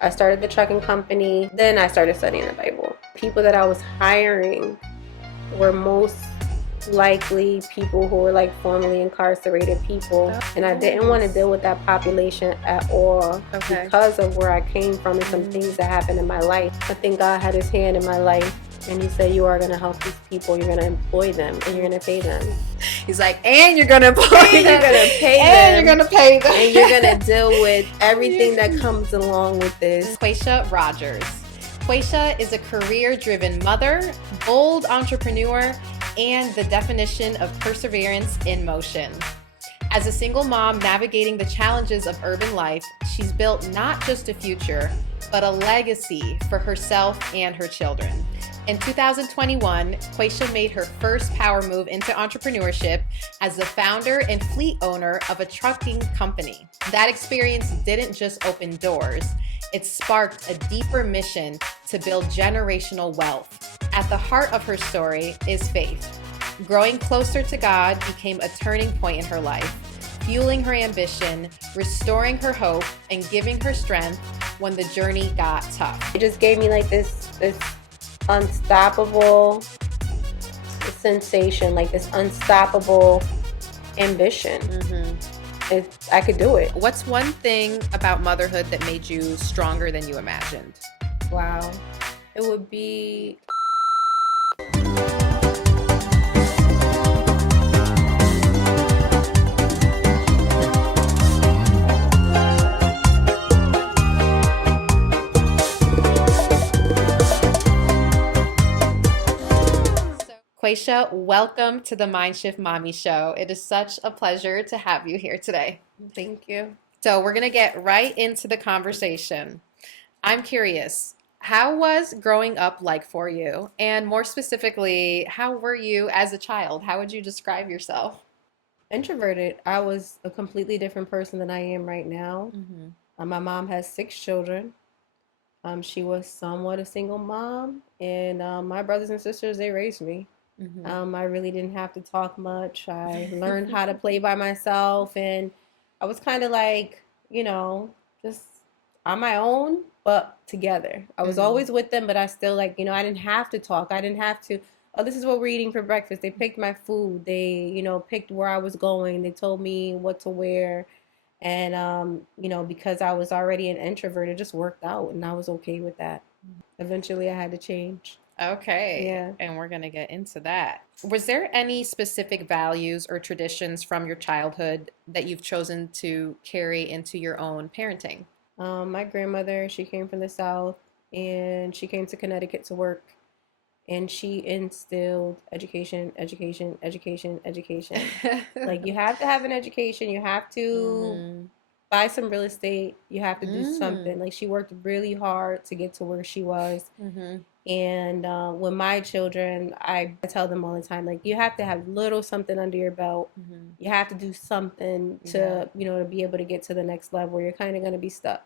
I started the trucking company. Then I started studying the Bible. People that I was hiring were most likely people who were like formerly incarcerated people. And I didn't want to deal with that population at all because of where I came from and some things that happened in my life. I think God had his hand in my life. And he said, you are going to help these people. You're going to employ them and you're going to pay them. He's like, and you're going to employ them. You're going to pay and them. you're going to pay them. And you're going to deal with everything that comes along with this. Quesha Rogers. Quesha is a career-driven mother, bold entrepreneur, and the definition of perseverance in motion. As a single mom navigating the challenges of urban life, she's built not just a future, but a legacy for herself and her children. In 2021, Quesha made her first power move into entrepreneurship as the founder and fleet owner of a trucking company. That experience didn't just open doors, it sparked a deeper mission to build generational wealth. At the heart of her story is faith. Growing closer to God became a turning point in her life, fueling her ambition, restoring her hope, and giving her strength when the journey got tough. It just gave me like this unstoppable sensation, like this unstoppable ambition. I could do it. What's one thing about motherhood that made you stronger than you imagined? Wow. It would be Quesha, welcome to the Mindshift Mami show. It is such a pleasure to have you here today. Thank you. So we're going to get right into the conversation. I'm curious, how was growing up like for you? And more specifically, how were you as a child? How would you describe yourself? Introverted. I was a completely different person than I am right now. My mom has 6 children. She was somewhat a single mom, and my brothers and sisters, they raised me. I really didn't have to talk much. I learned how to play by myself, and I was kind of like, just on my own, but together. I was always with them, but I still I didn't have to talk. I didn't have to, oh, this is what we're eating for breakfast. They picked my food. They, picked where I was going. They told me what to wear. And, because I was already an introvert, it just worked out, and I was okay with that. Eventually, I had to change. Okay. Yeah. And we're going to get into that. Was there any specific values or traditions from your childhood that you've chosen to carry into your own parenting? My grandmother, she came from the South, and she came to Connecticut to work, and she instilled education, education, education, education. Like, you have to have an education. You have to buy some real estate. You have to do something. Like, she worked really hard to get to where she was. And with my children, I tell them all the time, like, you have to have little something under your belt. You have to do something to, to be able to get to the next level where you're kind of going to be stuck,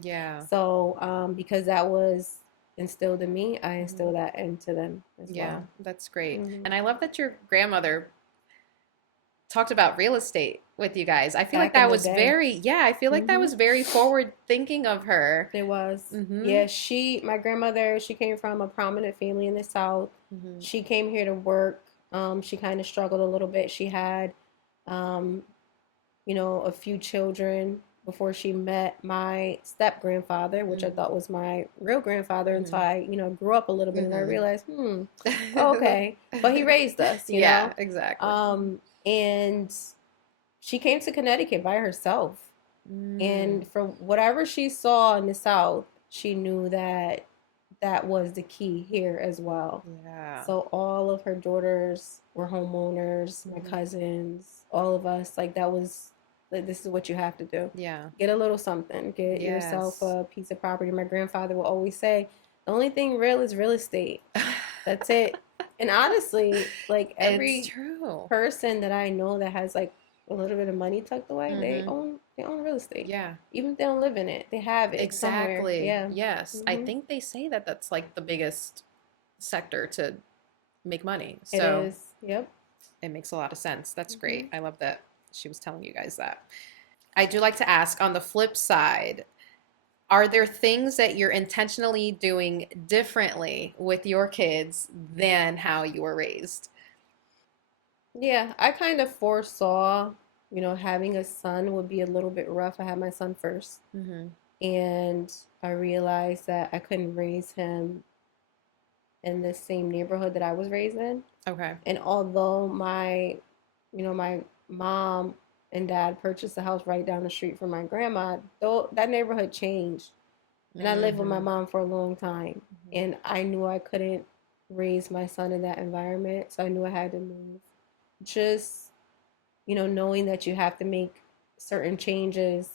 Yeah. So because that was instilled in me, I instill that into them as well. Yeah, that's great. And I love that your grandmother talked about real estate with you guys. I feel like that was very, I feel like that was very forward thinking of her. It was. Yeah, my grandmother, she came from a prominent family in the South. She came here to work. She kind of struggled a little bit. She had, a few children before she met my step grandfather, which I thought was my real grandfather until I, grew up a little bit and I realized, okay. But he raised us, you know? Exactly. And she came to Connecticut by herself. And from whatever she saw in the South, she knew that that was the key here as well. Yeah. So all of her daughters were homeowners, my cousins, all of us, like, that was, like, this is what you have to do. Yeah. Get a little something. Get yourself a piece of property. My grandfather will always say, the only thing real is real estate. That's it. And honestly, like, every person that I know that has, like, a little bit of money tucked away, they own real estate. Yeah. Even if they don't live in it, they have it Exactly. somewhere. Yeah. Yes. I think they say that that's like the biggest sector to make money. So it is. Yep. It makes a lot of sense. That's great. I love that she was telling you guys that. I do like to ask, on the flip side, Are there things that you're intentionally doing differently with your kids than how you were raised? Yeah, I kind of foresaw, having a son would be a little bit rough. I had my son first, Mm-hmm. and I realized that I couldn't raise him in the same neighborhood that I was raised in. Okay. And although my mom and dad purchased a house right down the street from my grandma, though that neighborhood changed. And I lived with my Mm-hmm. mom for a long time. And I knew I couldn't raise my son in that environment. So I knew I had to move. Just, knowing that you have to make certain changes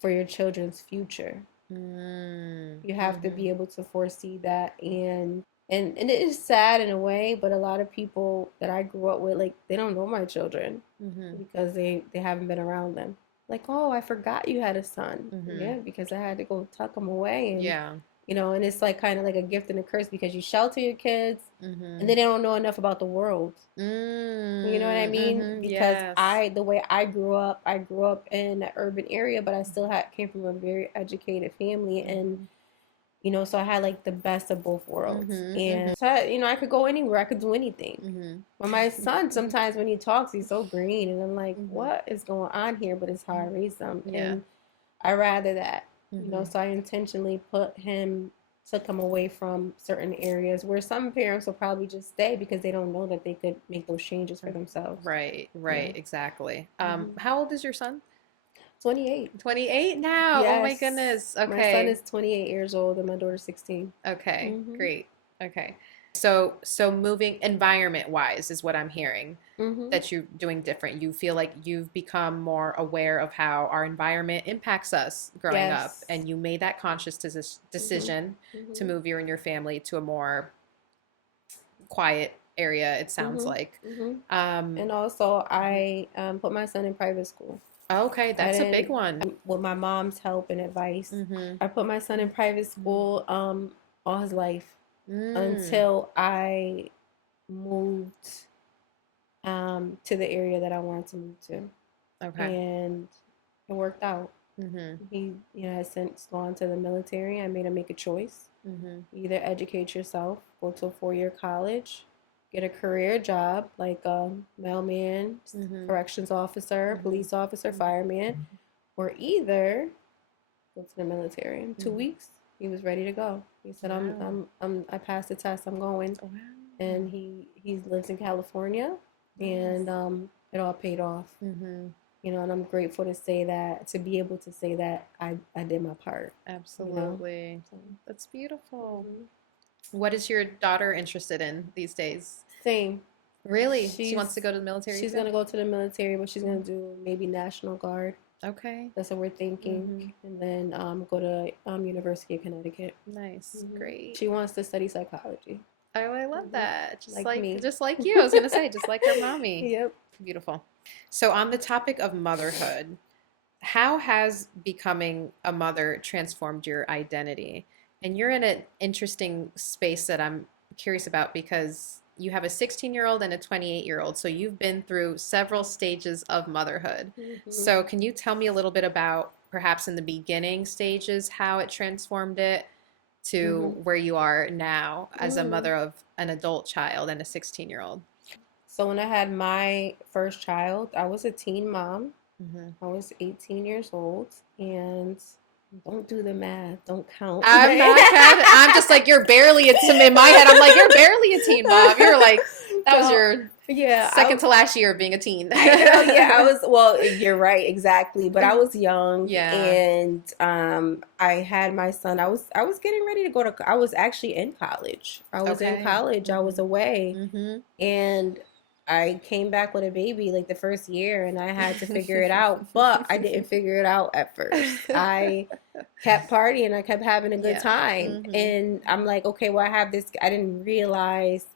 for your children's future. You have to Mm-hmm. be able to foresee that, and it is sad in a way, but a lot of people that I grew up with, like, they don't know my children Mm-hmm. because they haven't been around them. Like, oh, I forgot you had a son. Mm-hmm. Yeah, because I had to go tuck him away, Yeah. and it's like kind of like a gift and a curse because you shelter your kids, and Mm-hmm. then they don't know enough about the world. You know what I mean? Mm-hmm. Because Yes. the way I grew up in an urban area, but I still came from a very educated family, and Mm-hmm. so I had like the best of both worlds. Mm-hmm. Mm-hmm. And so, I could go anywhere, I could do anything. Mm-hmm. But my son, sometimes when he talks, he's so green, and I'm like, Mm-hmm. what is going on here? But it's how I raised them, Yeah. and I rather that, Mm-hmm. so I intentionally took him away from certain areas where some parents will probably just stay because they don't know that they could make those changes for themselves. Right, Yeah. right, exactly. Hmm. How old is your son? 28. 28 now. Oh my Yes. goodness. My son Okay. is 28 years old and my daughter's 16. Okay. Hmm. Great. Okay. So moving environment wise is what I'm hearing Hmm. that you're doing different. You feel like you've become more aware of how our environment impacts us growing up, Yes. and you made that conscious Hmm. decision to Hmm. move you and your family to a more quiet area, it sounds Hmm. like. Hmm. Um, And also, I put my son in private school. okay, I that's a big didn't, one. with my mom's help and advice, Mm-hmm. I put my son in private school all his life Mm, until I moved to the area that I wanted to move to. okay. And it worked out. Mm-hmm. He, has since gone to the military. I made him make a choice. Mm-hmm. Either educate yourself, go to a 4-year college, get a career job like a mailman, Mm-hmm. corrections officer, Mm-hmm. police officer, fireman, or either go to the military. In two Mm-hmm. weeks, he was ready to go. He said, Wow. I passed the test. I'm going." Wow. And he lives in California, and Nice. it all paid off. Mm-hmm. And I'm grateful to be able to say that I did my part. You know. Absolutely. So, That's beautiful. mhm. What is your daughter interested in these days? Same. Really? She wants to She's go to the military she's too? gonna go to the military, but she's gonna do maybe National Guard. Okay. That's what we're thinking, Mm-hmm. and then go to University of Connecticut. Nice. Great. She wants to study psychology. Oh, I love Hmm. that. Like me. Just like you. I was gonna say, just like her mommy. Yep. Beautiful. So on the topic of motherhood, how has becoming a mother transformed your identity? And you're in an interesting space that I'm curious about because you have a 16-year-old and a 28-year-old. So you've been through several stages of motherhood. Hmm. So can you tell me a little bit about perhaps in the beginning stages how it transformed it to Hmm. where you are now as a Hmm. mother of an adult child and a 16-year-old? So when I had my first child, I was a teen mom. Mm-hmm. I was 18 years old, and don't do the math, don't count. I'm not kind I'm just like, you're barely a teen. In my head, I'm like, you're barely a teen mom. You're like, that was your Yeah, second to last year of being a teen. I know. Yeah, I was. Well, you're right, exactly. But I was young, Yeah. and I had my son. I was getting ready to go to. I was actually in college. I was in Okay. college. I was away, Mm-hmm. and I came back with a baby like the first year, and I had to figure it out. But I didn't figure it out at first. I kept partying. I kept having a good Yeah. time, Mm-hmm. and I'm like, okay, well, I have this. I didn't realize.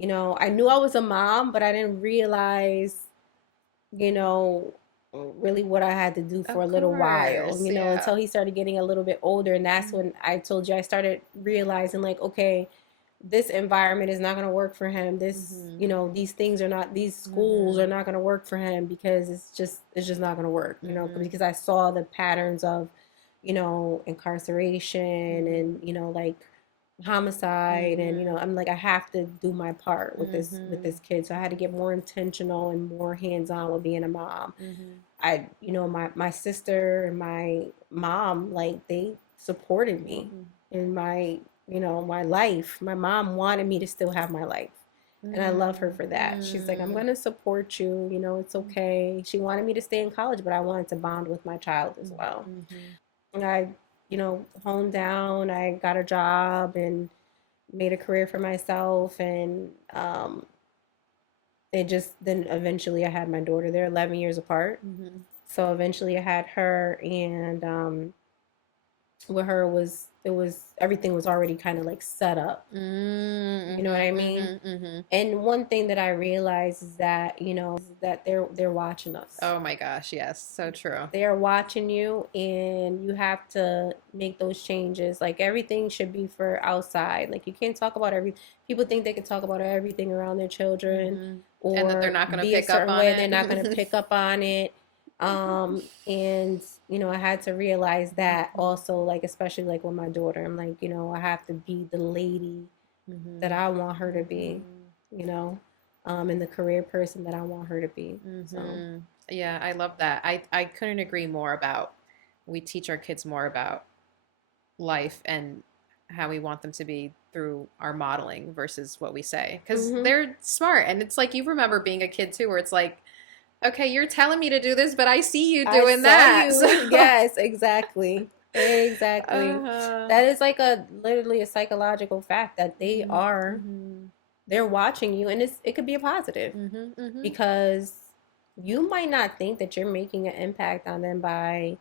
I knew I was a mom, but I didn't realize, you know, really what I had to do for a Of little while, course. Yeah. until he started getting a little bit older. And that's Mm-hmm. when I told you I started realizing, like, okay, this environment is not going to work for him. Mm-hmm. These things are not, these schools Mm-hmm. are not going to work for him because it's just not going to work, Mm-hmm. because I saw the patterns of, incarceration and, like homicide and, I'm like, I have to do my part with this kid. So I had to get more intentional and more hands-on with being a mom. My sister and my mom, like, they supported me in my, my life. My mom wanted me to still have my life. And I love her for that. She's like, I'm going to support you. It's okay. She wanted me to stay in college, but I wanted to bond with my child as well. And I, honed down. I got a job and made a career for myself. And then eventually I had my daughter. They're 11 years apart. So eventually I had her, and with her everything was already kind of like set up. You know what I mean? And one thing that I realized is that, that they're watching us. Oh my gosh, yes, so true. They're watching you, and you have to make those changes. Like, everything should be for outside. Like, you can't talk about people think they can talk about everything around their children, or and that they're not going to pick up on it. They're not going to pick up on it. And I had to realize that also, like, especially like with my daughter, I'm like, I have to be the lady that I want her to be, and the career person that I want her to be. So yeah, I love that. I couldn't agree more about, we teach our kids more about life and how we want them to be through our modeling versus what we say, because they're smart. And it's like, you remember being a kid too, where it's like, okay, you're telling me to do this, but I see you doing that. So. Yes, exactly. That is like literally a psychological fact that they're watching you, and it could be a positive because you might not think that you're making an impact on them by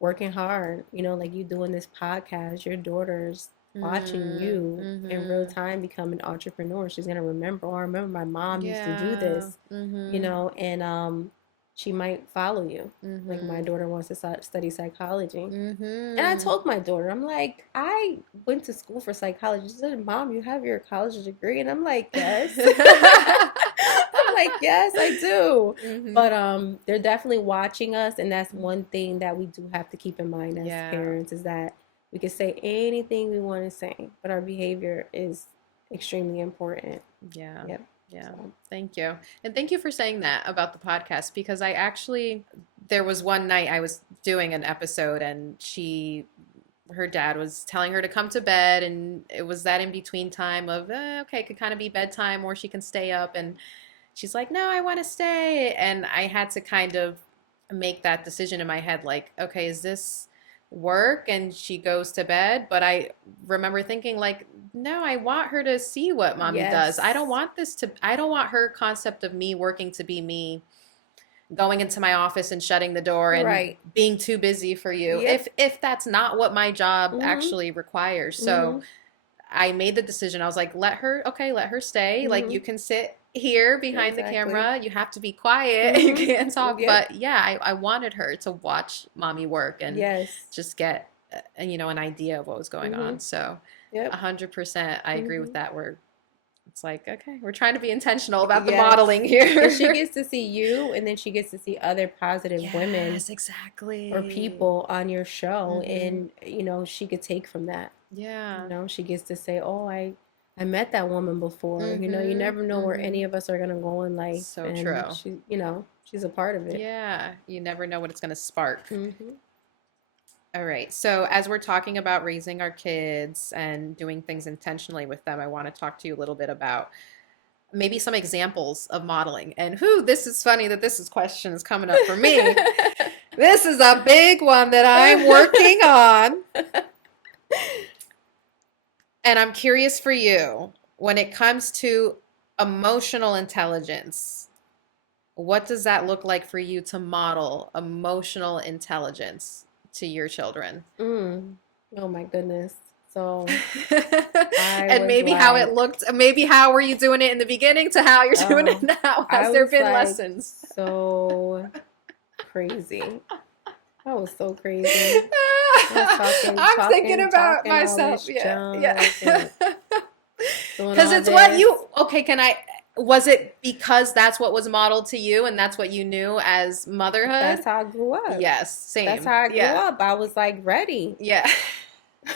working hard. Like you doing this podcast, your daughter's watching you in real time become an entrepreneur. She's gonna remember, I remember my mom used to do this, and she might follow you. Like, my daughter wants to study psychology, and I told my daughter, I'm like, I went to school for psychology. She said, Mom, you have your college degree? And I'm like, yes. I'm like, yes, I do. But they're definitely watching us, and that's one thing that we do have to keep in mind as parents, is that we can say anything we want to say, but our behavior is extremely important. Yeah. Yep. Yeah. So. Thank you. And thank you for saying that about the podcast, because there was one night I was doing an episode, and her dad was telling her to come to bed, and it was that in between time of, okay, it could kind of be bedtime, or she can stay up. And she's like, no, I want to stay. And I had to kind of make that decision in my head, like, okay, is this work? And she goes to bed. But I remember thinking, like, no, I want her to see what Mommy does. I don't want her concept of me working to be me going into my office and shutting the door and being too busy for you, if that's not what my job actually requires. So I made the decision. I was like, let her stay. Like, you can sit here behind the camera. You have to be quiet. You can't talk. But yeah, I wanted her to watch Mommy work and just get an idea of what was going on. So 100%, I agree with that. It's like, okay, we're trying to be intentional about the modeling here. And she gets to see you, and then she gets to see other positive women, exactly, or people on your show, and she could take from that. Yeah, she gets to say, oh, I met that woman before. You never know where any of us are gonna go in life. So true. She, she's a part of it. Yeah, you never know what it's gonna spark. All right. So as we're talking about raising our kids and doing things intentionally with them, I want to talk to you a little bit about maybe some examples of modeling. And this is funny that this question is coming up for me. This is a big one that I'm working on. And I'm curious for you, when it comes to emotional intelligence, what does that look like for you to model emotional intelligence to your children? Oh my goodness. So and maybe how it looked, maybe how were you doing it in the beginning to how you're doing it now? Has there been lessons? So crazy. I was so crazy. I'm thinking about myself. Yeah. Because it's what you, okay, Was it because that's what was modeled to you and that's what you knew as motherhood? That's how I grew up. Yes, That's same. how I grew Yeah. up. I was like ready. Yeah.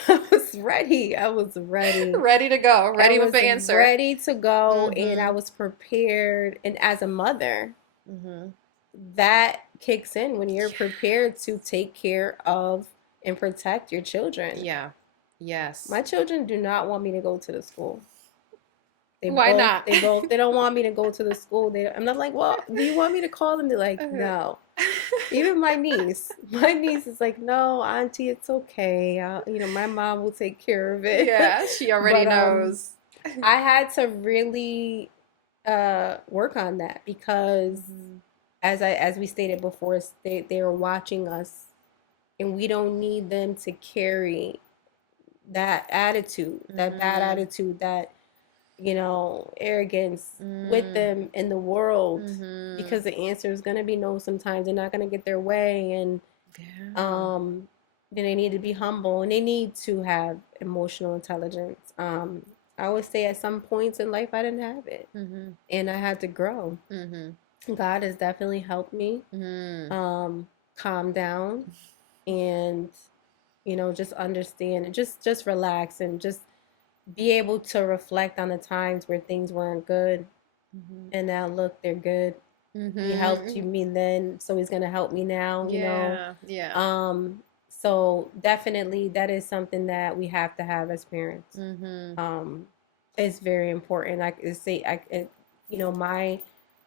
I was ready. I was ready. Ready to go. I Ready with was the answer. ready to go, and I Mm-hmm. was prepared. And as a mother, Mm-hmm. that kicks in when you're prepared to take care of and protect your children. Yeah. Yes. My children do not want me to go to the school. Why not? They don't want me to go to the school. I'm not like, well, do you want me to call them? They're like, no. Even my niece is like, no, auntie, it's okay. My mom will take care of it. Yeah, she already But knows. I had to really work on that because as we stated before, they are watching us, and we don't need them to carry that attitude, that bad attitude, that arrogance with them in the world, because the answer is going to be no sometimes. They're not going to get their way, and then they need to be humble, and they need to have emotional intelligence. I would say at some points in life I didn't have it, and I had to grow. God has definitely helped me calm down and just understand and just relax and just be able to reflect on the times where things weren't good, and now look, they're good. He helped you me then, so he's gonna help me now. Yeah. So definitely that is something that we have to have as parents. It's very important. I could say my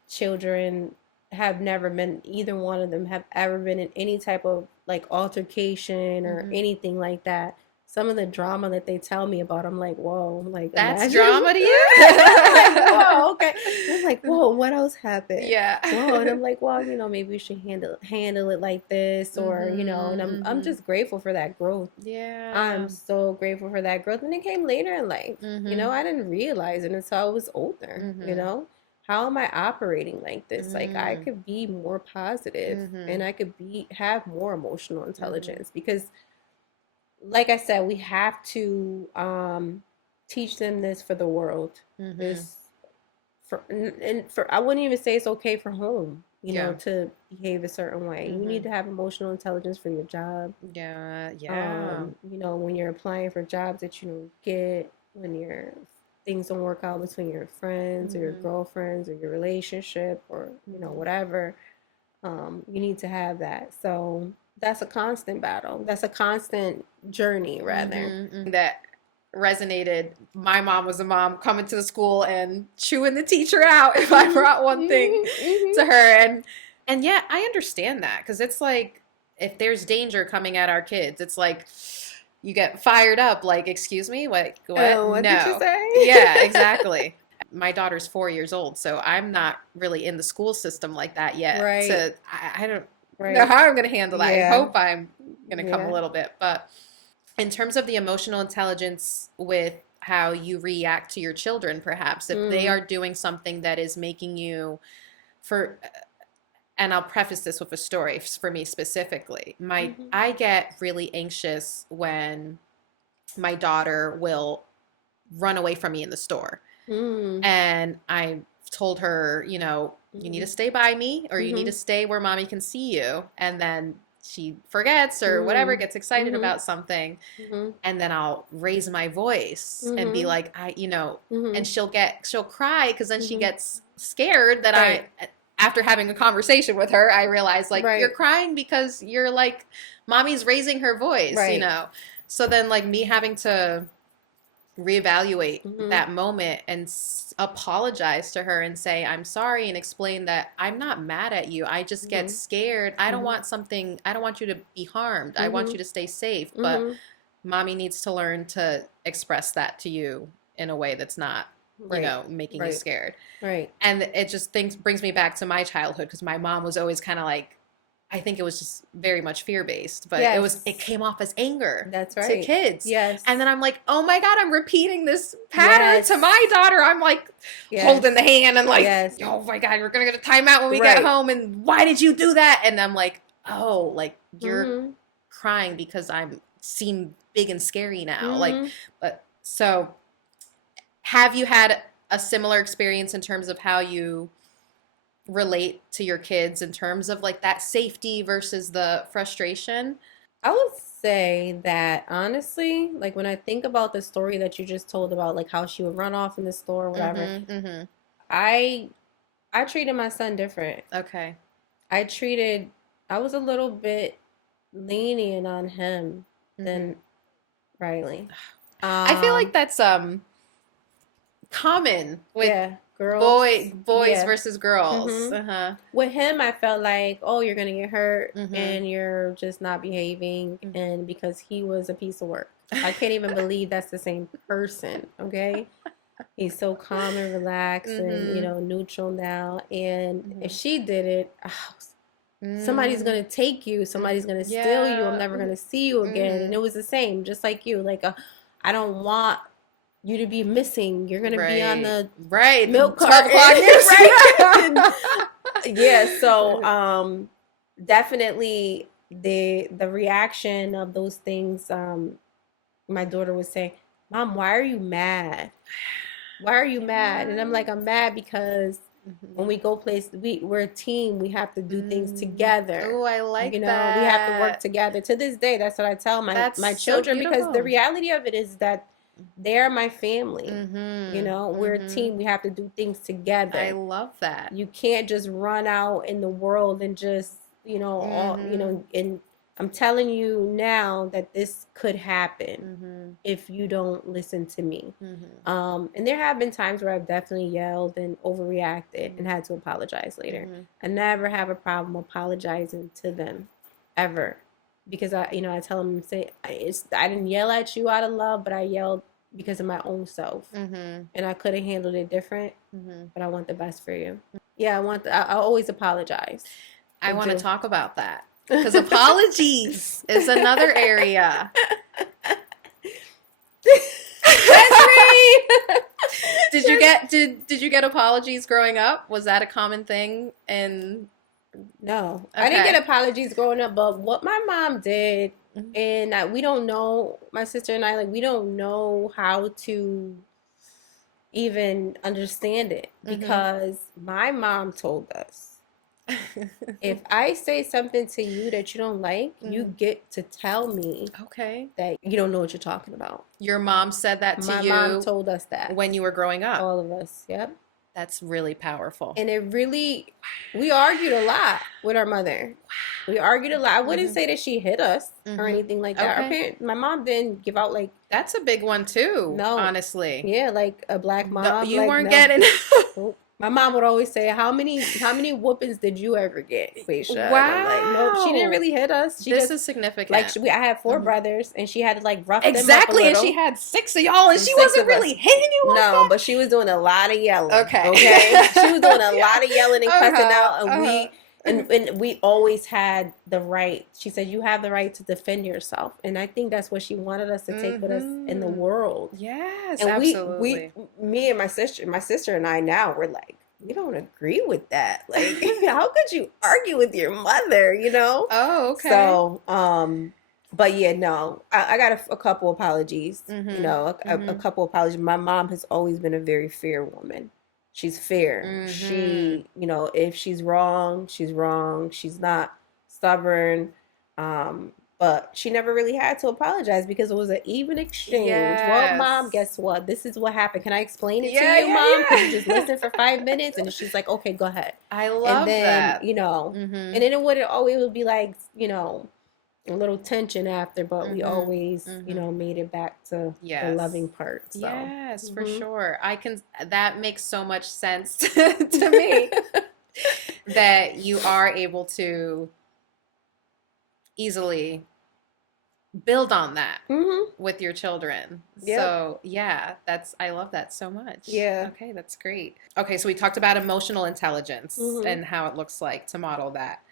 children have never been, either one of them have ever been in any type of like altercation or anything like that. Some of the drama that they tell me about, I'm like, whoa, like That's imagine. drama to you? Like, whoa, okay. I'm like, whoa, what else happened? Yeah. Whoa, and I'm like, well, maybe we should handle it like this, or and I'm just grateful for that growth. Yeah. I'm so grateful for that growth, and it came later in life. I didn't realize it until I was older. How am I operating like this? Like I could be more positive, and I could have more emotional intelligence, because like I said, we have to teach them this for the world. This for I wouldn't even say it's okay for home, to behave a certain way. You need to have emotional intelligence for your job. Yeah. When you're applying for jobs that you don't get, when things don't work out between your friends or your girlfriends or your relationship, or whatever, you need to have that. So that's a constant battle. That's a constant journey, rather. That resonated. My mom was a mom coming to the school and chewing the teacher out if I brought one thing to her. And yeah, I understand that, because it's like, if there's danger coming at our kids, it's like you get fired up, like, excuse me, what what did you say? Yeah, exactly. My daughter's 4 years old, so I'm not really in the school system like that yet. Right. So I don't know how I'm going to handle that. Yeah. I hope I'm going to come a little bit. But in terms of the emotional intelligence with how you react to your children, perhaps, if they are doing something that is making you, and I'll preface this with a story for me specifically. I get really anxious when my daughter will run away from me in the store. And I told her, you need to stay by me, or you need to stay where mommy can see you. And then she forgets or whatever, gets excited about something. And then I'll raise my voice and be like, and she'll cry, because then she gets scared that after having a conversation with her, I realize, like, you're crying because you're like, mommy's raising her voice, So then, like, me having to reevaluate that moment and apologize to her and say, I'm sorry, and explain that I'm not mad at you. I just get scared. I don't want you to be harmed. I want you to stay safe. But mommy needs to learn to express that to you in a way that's not, making you scared. Right. And it just brings me back to my childhood, because my mom was always kind of like, I think it was just very much fear-based, but it came off as anger. That's right. To kids. Yes. And then I'm like, oh my God, I'm repeating this pattern to my daughter. I'm like holding the hand and like, oh my God, we're going to get a timeout when we get home. And why did you do that? And I'm like, oh, like, you're crying because I'm seem big and scary now. Like, but so have you had a similar experience in terms of how you relate to your kids in terms of like that safety versus the frustration? I would say that honestly, like when I think about the story that you just told about like how she would run off in the store or whatever, I I treated my son different. Okay. I treated I was a little bit lenient on him than Riley. I feel like that's common with Yeah, girls. boys Yeah. versus girls. hmm Uh-huh. With him, I felt like, oh, you're gonna get hurt Mm-hmm. and you're just not behaving, and because he was a piece of work. I can't even believe that's the same person, okay? He's so calm and relaxed and, neutral now. And if she did it, somebody's gonna take you, somebody's gonna steal you, I'm Yeah. never gonna see you again. And it was the same, just like you. Like, I don't want you to be missing. You're gonna be on the milk 12 carton. o'clock news. Right? Yeah, so definitely the reaction of those things, my daughter would say, Mom, why are you mad? Why are you mad? And I'm like, I'm mad because when we go we're a team. We have to do things together. Oh, I like We that. have to work together. To this day, that's what I tell my So children, because the beautiful. reality of it is that they're my family. Mm-hmm. We're a team. We have to do things together. I love that. You can't just run out in the world and just, and I'm telling you now that this could happen if you don't listen to me. And there have been times where I've definitely yelled and overreacted and had to apologize later. I never have a problem apologizing to them, ever. Because I tell them, I didn't yell at you out of love, but I yelled because of my own self. And I could have handled it different, but I want the best for you. Yeah, I always apologize. I want to talk about that. Because apologies is another area. Did you get apologies growing up? Was that a common thing? And no, okay. I didn't get apologies growing up, but what my mom did, and we don't know, my sister and I, like, we don't know how to even understand it, because my mom told us, if I say something to you that you don't like, you get to tell me that you don't know what you're talking about. Your mom said that to you? My mom told us that. When you were growing up? All of us, yep. That's really powerful. And we argued a lot with our mother. We argued a lot. I wouldn't say that she hit us or anything like that. Okay. My mom didn't give out, like... That's a big one too, no, honestly. Yeah, like a black mom. No, you weren't getting... My mom would always say, how many whoopings did you ever get, Quesha? Wow. Like, nope, she didn't really hit us. This is significant. Like, I had 4 brothers, and she had to, like, rough them up a Exactly, and little. she had 6 of y'all, and she wasn't really hitting you like that? No, but she was doing a lot of yelling. Okay. She was doing a lot of yelling and cussing out, and we always had the right. She said, you have the right to defend yourself. And I think that's what she wanted us to take with us in the world. Yes, and absolutely. Me and my sister and I now, we're like, we don't agree with that. Like, how could you argue with your mother, Oh, okay. So, but yeah, no, I got a couple apologies, a couple apologies. My mom has always been a very fair woman. She's fair. She, if she's wrong, she's wrong. She's not stubborn. But she never really had to apologize because it was an even exchange. Yes. Well, Mom, guess what? This is what happened. Can I explain it to you, Mom? Can you just listen for 5 minutes? And she's like, okay, go ahead. I love that. And then it would be like, a little tension after, but we always, made it back to the loving part. So. Yes, for sure. That makes so much sense to me that you are able to easily build on that with your children. Yep. So yeah, I love that so much. Yeah. Okay, that's great. Okay, so we talked about emotional intelligence and how it looks like to model that.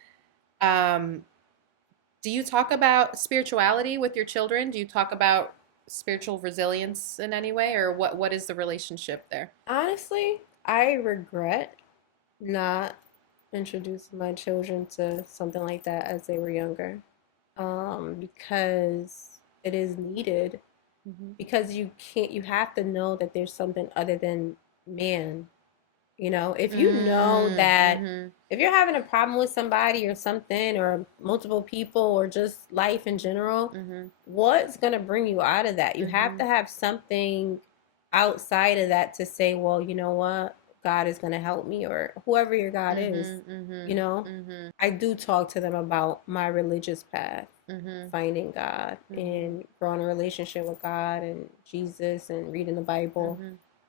Do you talk about spirituality with your children? Do you talk about spiritual resilience in any way, or what is the relationship there? Honestly, I regret not introducing my children to something like that as they were younger. Because it is needed, because you have to know that there's something other than man, you know, if you know that if you're having a problem with somebody or something or multiple people or just life in general, what's going to bring you out of that? You have to have something outside of that to say, well, you know what? God is going to help me, or whoever your God is, you know? I do talk to them about my religious path, finding God and growing a relationship with God and Jesus and reading the Bible.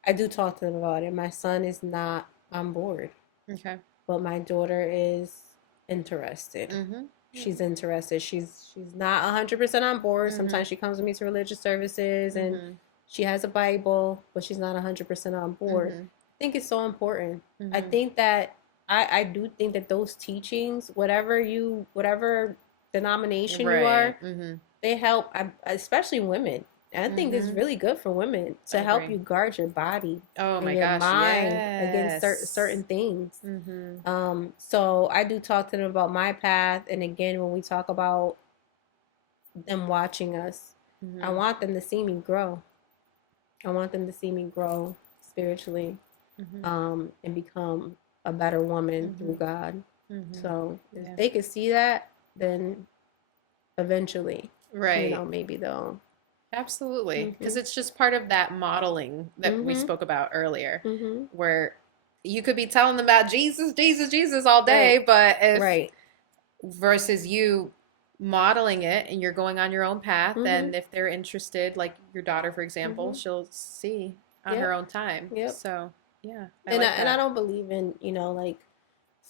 I do talk to them about it. My son is not on board. Okay. But my daughter is interested. She's interested. She's not 100% on board. Sometimes she comes with me to religious services and she has a Bible, but she's not 100% on board. I think it's so important. I think that I do think that those teachings, whatever denomination you are, they help, especially women. And I think it's really good for women to help you guard your body and your mind against certain things. So I do talk to them about my path. And again, when we talk about them watching us, I want them to see me grow. I want them to see me grow spiritually, and become a better woman through God. So if they could see that, then eventually, you know, maybe they'll. Absolutely. Because it's just part of that modeling that we spoke about earlier, where you could be telling them about Jesus, Jesus, Jesus all day, but if versus you modeling it and you're going on your own path, and if they're interested, like your daughter, for example, she'll see on her own time. So, yeah. And I don't believe in, you know, like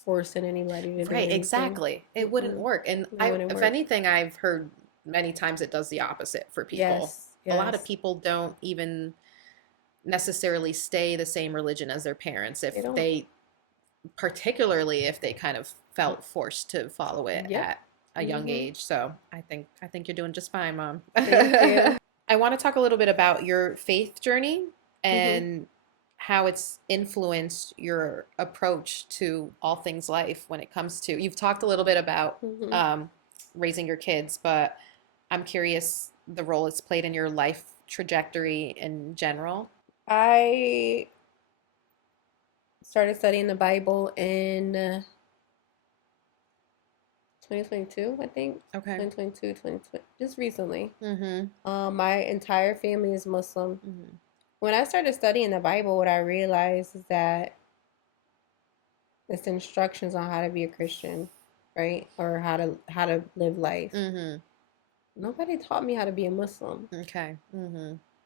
forcing anybody to do anything. Exactly. It wouldn't work. And if anything, I've heard many times it does the opposite for people. A lot of people don't even necessarily stay the same religion as their parents if they particularly if they kind of felt forced to follow it at a young age. So I think you're doing just fine, Mom. Thank you. I want to talk a little bit about your faith journey and how it's influenced your approach to all things life when it comes to, you've talked a little bit about raising your kids, but I'm curious the role it's played in your life trajectory in general. I started studying the Bible in 2022, I think. Okay. 2022, 2020, just recently. My entire family is Muslim. When I started studying the Bible, what I realized is that it's instructions on how to be a Christian, right? Or how to live life. Nobody taught me how to be a Muslim. Okay.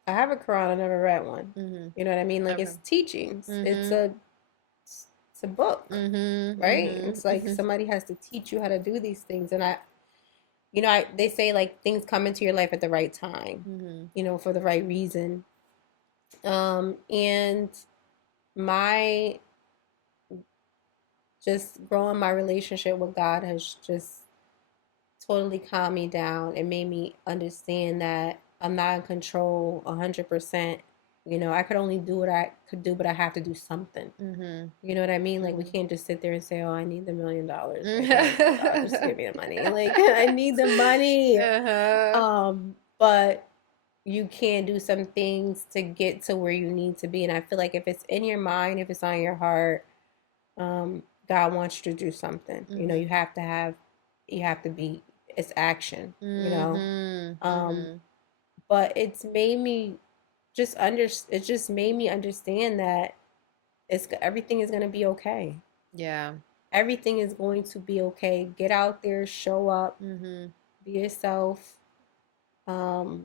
I have a Quran, I never read one. You know what I mean? Like it's teachings. It's a book, right? It's like somebody has to teach you how to do these things. And they say like things come into your life at the right time, you know, for the right reason. And my just growing my relationship with God has just totally calmed me down and made me understand that I'm not in control 100%. You know, I could only do what I could do, but I have to do something. You know what I mean? Like, we can't just sit there and say, oh, I need the $1 million. Like, just give me the money. Like, I need the money. But you can do some things to get to where you need to be. And I feel like if it's in your mind, if it's on your heart, God wants you to do something. You know, you have to be, it's action, you know? But it's made me it just made me understand that everything is going to be okay. Yeah. Everything is going to be okay. Get out there, show up, be yourself. You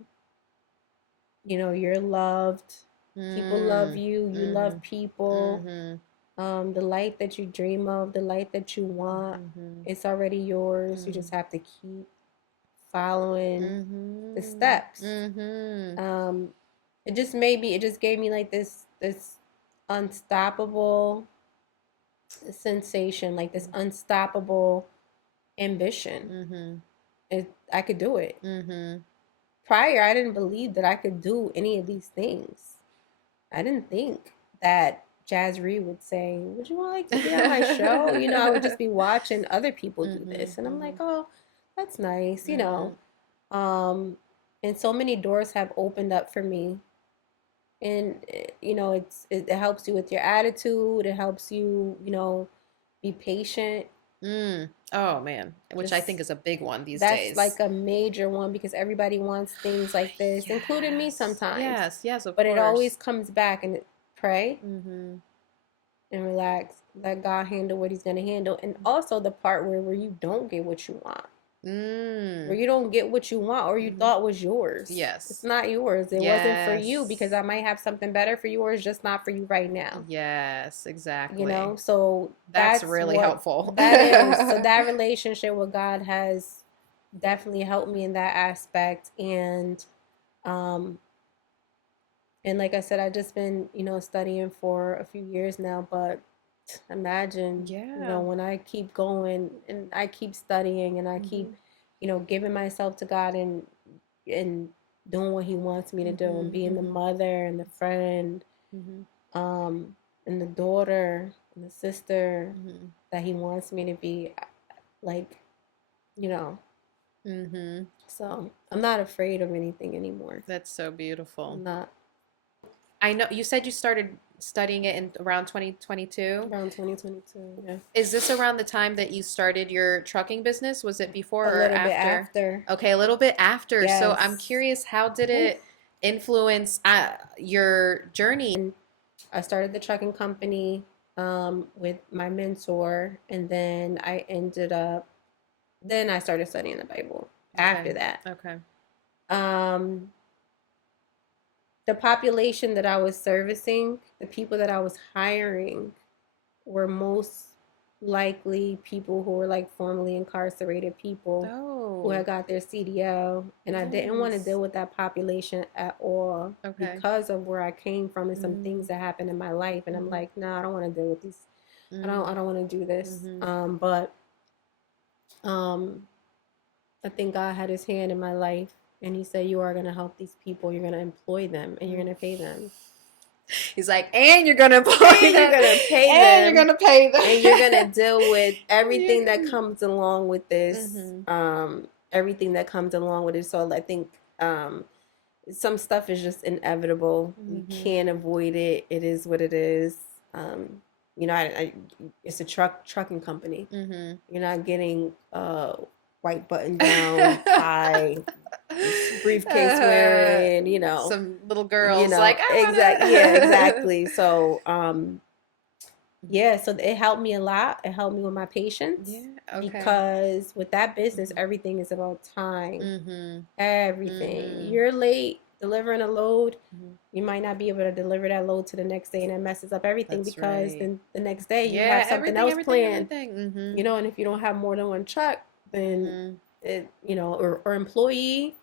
know, you're loved. People love you. You love people. The light that you dream of, the light that you want, it's already yours. You just have to keep following the steps. It just gave me like this unstoppable sensation, like this unstoppable ambition. I could do it. Prior, I didn't believe that I could do any of these things. I didn't think that Jazz Reed would say, would you like to be on my show? You know, I would just be watching other people do this. And I'm like, oh, that's nice, you know. And so many doors have opened up for me. and it helps you with your attitude. It helps you, be patient. Oh man, which I think Just is a big one these that's days. like a major one because everybody wants things like this, including me Yes, sometimes. yes, yes, of But it course. always comes back and pray Mm-hmm. and relax. Let God handle what He's gonna handle. And also the part where you don't get what you want. Where you don't get what you want or you thought was yours. It's Yes. not yours. It wasn't for you because Yes. I might have something better for you or it's just not for you right now. Yes, exactly. So That's that's really what helpful. that is. So that relationship with God has definitely helped me in that aspect. Um and like I said, I've just been, studying for a few years now, but imagine, Yeah. when I keep going and I keep studying and I keep, giving myself to God and doing what He wants me to do and being the mother and the friend, um, and the daughter and the sister that He wants me to be, like, you know. So I'm not afraid of anything anymore. That's so beautiful. I'm not. I know you said you started studying it in around 2022. Around 2022, yeah. Is this around the time that you started your trucking business? Was it before A or little bit after? after. Okay, a little bit after. So I'm Yes. curious, how did Oof. it influence your journey? And I started the trucking company with my mentor, and then I started studying the Bible after Okay. that. Okay. Um, the population that I was servicing, the people that I was hiring, were most likely people who were like formerly incarcerated people who Oh, had got their CDO, and I didn't want to nice. deal with that population at all Okay. because of where I came from and some things Mm, that happened in my life. And I'm like, no, I don't want to deal with these. mm, I don't want to do this. mm-hmm. But I think God had His hand in my life, and He said, you are going to help these people. You're going to employ them, and you're going to pay them. He's like, and you're gonna pay And you're them, gonna pay and you're them, gonna pay them, and you're gonna deal with everything that You- comes along with this. Mhm. Everything that comes along with it. So I think some stuff is just inevitable. You can't avoid it. It is what it is. It's a trucking company. You're not getting white button down tie, briefcase wearing, Some little girls like, I exactly, yeah, wanna. exactly. So yeah, so it helped me a lot. It helped me with my patience Yeah. Okay. because with that business, everything is about time. Mm-hmm. Everything. Mm-hmm. You're late delivering a load, Mm-hmm. you might not be able to deliver that load to the next day, and that messes up everything That's because right. then the next day you Yeah. have something Everything. else Everything. planned. Everything. Mm-hmm. And if you don't have more than one truck, then Mm-hmm. it, or employee.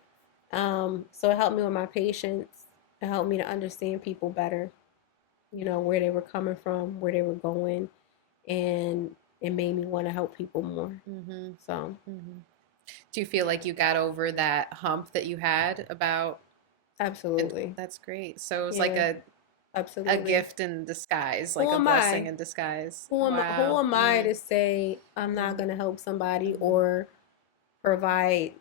So it helped me with my patience. It helped me to understand people better, where they were coming from, where they were going, and it made me want to help people more. Mm-hmm. So, Mm-hmm. Do you feel like you got over that hump that you had about? absolutely. That's great. So it was like Yeah, a absolutely. gift in disguise, like Who a am blessing I? in disguise. Who Wow. am I to say I'm not going to help somebody Mm-hmm. or provide,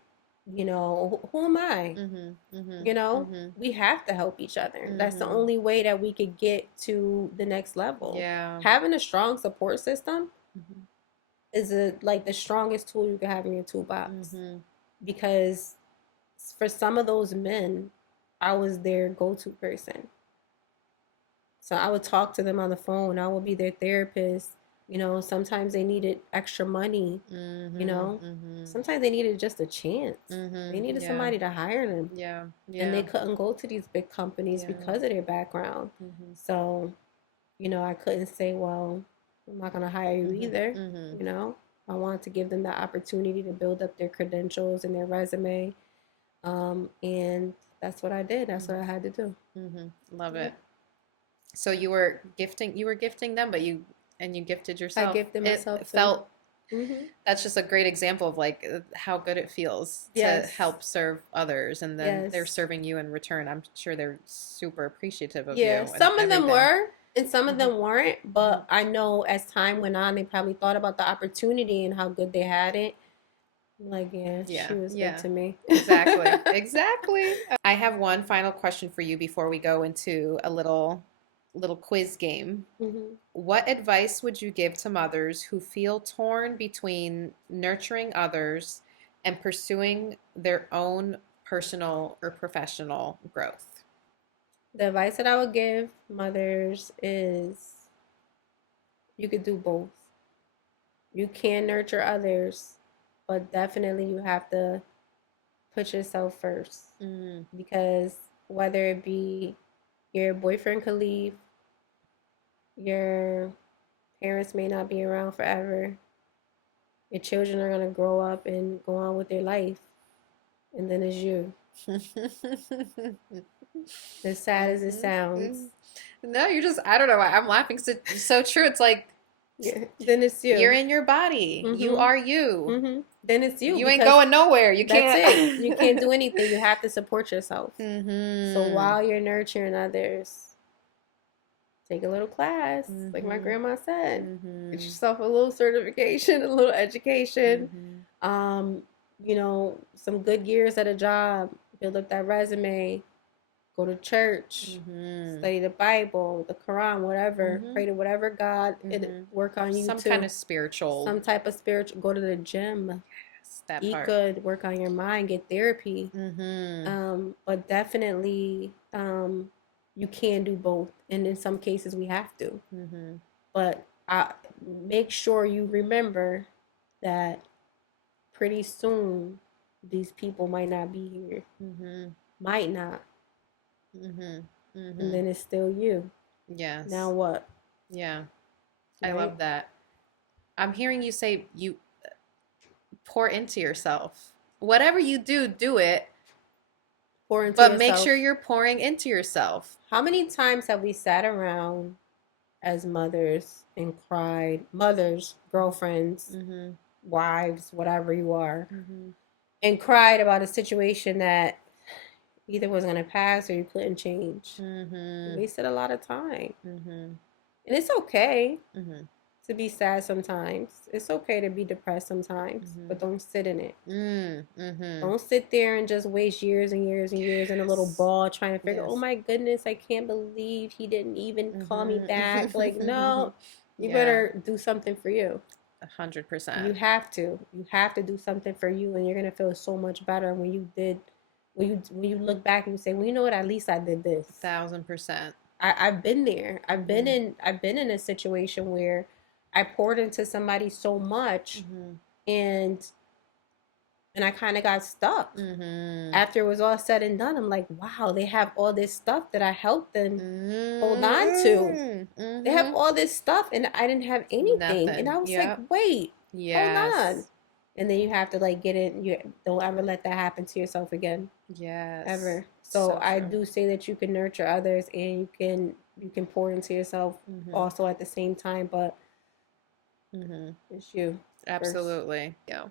who am I? Mm-hmm. Mm-hmm. Mm-hmm. We have to help each other. That's the Mm-hmm. only way that we could get to the next level. Yeah. Having a strong support system Mm-hmm. is like the strongest tool you can have in your toolbox, Mm-hmm. because for some of those men, I was their go-to person. So I would talk to them on the phone. I would be their therapist. Sometimes they needed extra money, you Mm-hmm. know. Mm-hmm. Sometimes they needed just a chance. They Mm-hmm. needed Yeah. somebody to hire them. Yeah. And Yeah. they couldn't go to these big companies Yeah. because of their background. Mm-hmm. So, I couldn't say, well, I'm not going to hire you Mm-hmm. either. Mm-hmm. I wanted to give them the opportunity to build up their credentials and their resume. And that's what I did. That's what I had to do. Mm-hmm. Love Yeah. it. So you were gifting them, but you gifted I yourself. gifted It myself too. felt That's just a great example of like how good it feels to Yes. help serve others, and then they're Yes. serving you in return. I'm sure they're super appreciative of Yeah. you and Some of them everything. were, and some of Mhm. them weren't. But I know as time went on, they probably thought about the opportunity and how good they had it. Like, yeah, Yeah. she was Yeah. good to me. Exactly. Exactly. I have one final question for you before we go into a little quiz game. Mm-hmm. What advice would you give to mothers who feel torn between nurturing others and pursuing their own personal or professional growth? The advice that I would give mothers is you could do both. You can nurture others, but definitely you have to put yourself first. Mm. Because whether it be your boyfriend could leave, your parents may not be around forever, your children are going to grow up and go on with their life, and then it's you. As sad as it sounds. No, you're just, I don't know. I'm laughing. So true. It's like, Yeah, then it's you. you're in your body. Mm-hmm. You are you. Mm-hmm. Then it's you. You ain't going nowhere. You can't. That's it. You can't do anything. You have to support yourself. Mm-hmm. So while you're nurturing others, take a little class, like my grandma said. Mm-hmm. Get yourself a little certification, a little education. Mm-hmm. You know, some good years at a job. Build up that resume. Go to church. Mm-hmm. Study the Bible, the Quran, whatever. Mm-hmm. Pray to whatever God. Work on you some too. kind of spiritual. Some type of spiritual. Go to the gym. That Eat part. good. Work on your mind. Get therapy. Mm-hmm. But definitely, you can do both, and in some cases we have to. Mm-hmm. But make sure you remember that pretty soon these people might not be here. Mm-hmm. Might not. Mm-hmm. Mm-hmm. And then it's still you. Yes. Now what? Yeah. Right? I love that. I'm hearing you say you pour into yourself. Whatever you do, do it. Pour into but yourself. make sure you're pouring into yourself. How many times have we sat around as mothers and cried? Mothers, girlfriends, wives, whatever you are, and cried about a situation that either was going to pass or you couldn't change. You wasted a lot of time. And it's okay to be sad sometimes. It's okay to be depressed sometimes, but don't sit in it. Don't sit there and just waste years and years and years in a little ball trying to figure, oh my goodness, I can't believe he didn't even call me back. Like, no, you better do something for you. 100%. You have to. You have to do something for you, and you're gonna feel so much better when you did. When you look back and you say, well, you know what? At least I did this. 1,000%. I've been there. I've been in a situation where I poured into somebody so much, and I kind of got stuck. After it was all said and done, I'm like, wow, they have all this stuff that I helped them hold on to. They have all this stuff, and I didn't have anything. Nothing. And I was like, wait, hold on. And then you have to like get in. You don't ever let that happen to yourself again. Yes. Ever. So I do say that you can nurture others, and you can pour into yourself also at the same time, but it's you. Absolutely. Yeah.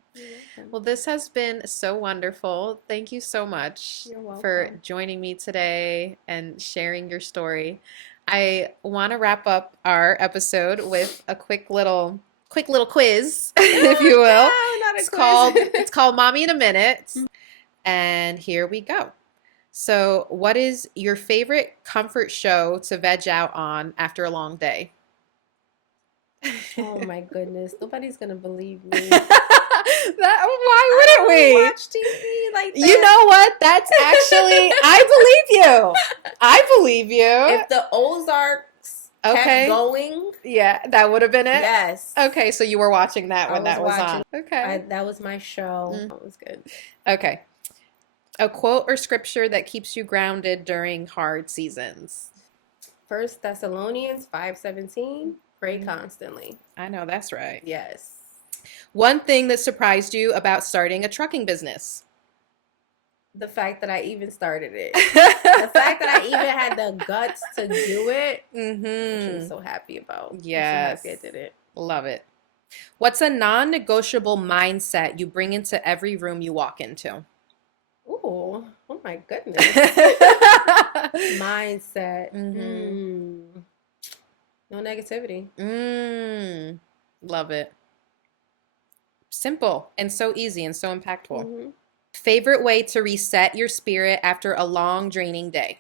Well, this has been so wonderful. Thank you so much for joining me today and sharing your story. I want to wrap up our episode with a quick little quiz, if you will. It's called Mommy in a Minute. And here we go. So, what is your favorite comfort show to veg out on after a long day? Oh my goodness, nobody's gonna believe me. Why wouldn't we watch TV like that? You know what? That's actually I believe you. I believe you. If the Ozarks kept going, yeah, that would have been it. Yes. Okay, so you were watching that when that was on. Okay, that was my show. That was good. Okay, a quote or scripture that keeps you grounded during hard seasons. 1 Thessalonians 5:17. Pray constantly. I know that's right. Yes. One thing that surprised you about starting a trucking business? The fact that I even started it. The fact that I even had the guts to do it. Which I'm so happy about. Yes. I'm so happy I did it. Love it. What's a non-negotiable mindset you bring into every room you walk into? Ooh. Oh my goodness. Mindset. No negativity. Love it. Simple and so easy and so impactful. Mm-hmm. Favorite way to reset your spirit after a long, draining day?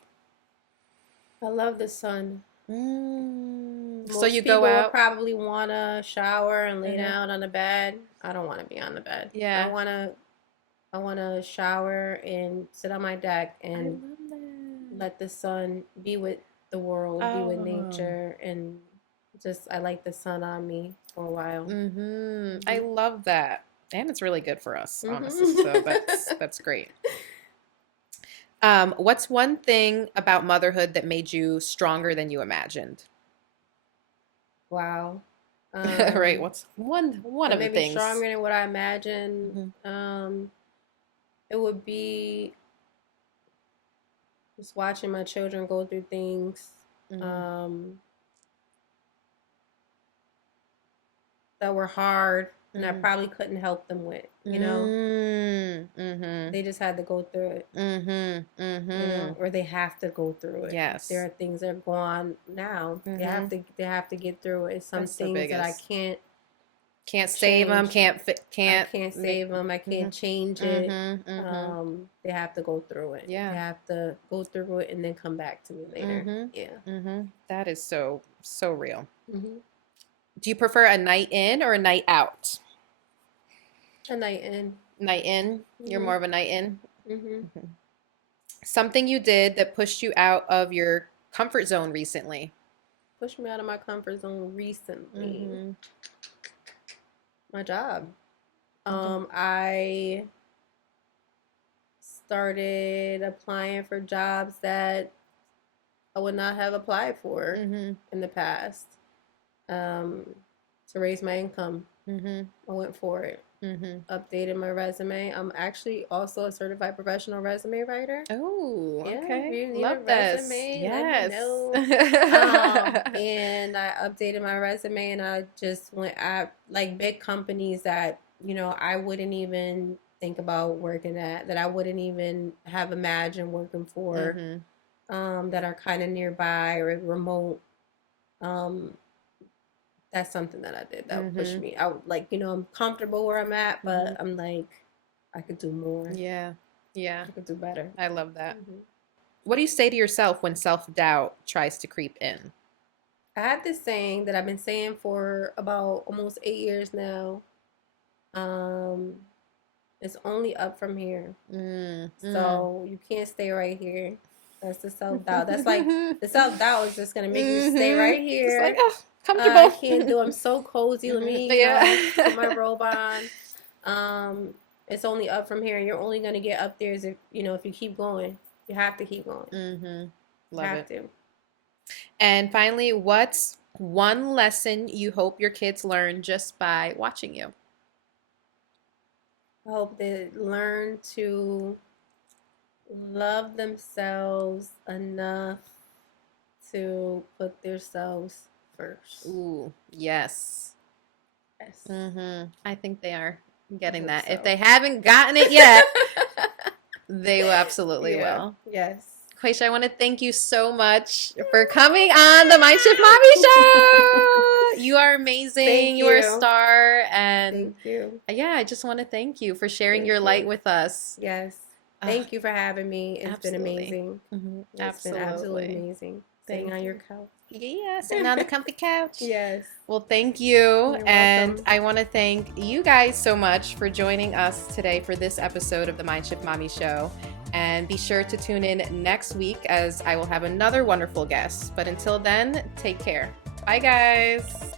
I love the sun. So Most you people go would out? probably want to shower and lay Mhm. down on the bed. I don't want to be on the bed. Yeah. I want to shower and sit on my deck I and love that. let the sun be with the world, be with Oh. nature, and just I like the sun on me for a while. I love that. And it's really good for us, honestly. Mhm. So that's great. What's one thing about motherhood that made you stronger than you imagined? Wow. Right. What's one of the Maybe things? stronger than what I imagined. It would be just watching my children go through things that were hard and I probably couldn't help them with, you know. They just had to go through it, you know, or they have to go through it. Yes. There are things that are going on now. They have to get through it. Some That's the things that I biggest. can't save them, change. can't I can't save them. I can't change it. They have to go through it. Yeah. They have to go through it and then come back to me later. Yeah. That is so real. Mm-hmm. Do you prefer a night in or a night out? A night in. Night in? You're more of a night in? Mm-hmm. Something you did that pushed you out of your comfort zone recently? Pushed me out of my comfort zone recently. My job. I started applying for jobs that I would not have applied for in the past to raise my income. I went for it. Updated my resume. I'm actually also a certified professional resume writer. Oh, yeah, okay. Really love this. Resume, yes. Let me know. And I updated my resume, and I just went at like big companies that I wouldn't even think about working at, that I wouldn't even have imagined working for, that are kind of nearby or remote. That's something that I did that pushed me. I like, I'm comfortable where I'm at, but I'm like, I could do more. Yeah. I could do better. I love that. What do you say to yourself when self-doubt tries to creep in? I have this saying that I've been saying for about almost 8 years now. It's only up from here. So you can't stay right here. That's the self-doubt. That's like the self-doubt is just gonna make you stay right here. It's like, oh, comfortable. I can't do. I'm so cozy. Let me put my robe on. It's only up from here, and you're only gonna get up there if if you keep going. You have to keep going. Love it. To. And finally, what's one lesson you hope your kids learn just by watching you? I hope they learn to love themselves enough to put themselves first. Ooh, yes. Yes. I think they are getting that. So. If they haven't gotten it yet, they will absolutely will. Yes. Quesha, I want to thank you so much for coming on the Mindshift Mami Show. You are amazing. You are a star. And thank you. Yeah, I just want to thank you for sharing your light with us. Yes. Thank you for having me. It's been amazing. It's been absolutely amazing. Sitting on your couch. Yeah, sitting on the comfy couch. Yes. Well, thank you. You're and welcome. I want to thank you guys so much for joining us today for this episode of the Mindshift Mami Show. And be sure to tune in next week as I will have another wonderful guest. But until then, take care. Bye, guys.